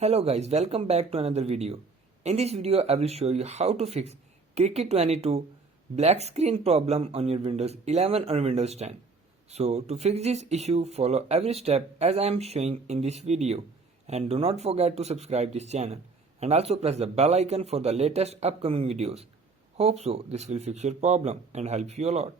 Hello guys, welcome back to another video. In this video I will show you how to fix Cricket 22 black screen problem on your Windows 11 or Windows 10. So to fix this issue, follow every step as I am showing in this video, and do not forget to subscribe this channel and also press the bell icon for the latest upcoming videos. Hope so this will fix your problem and help you a lot.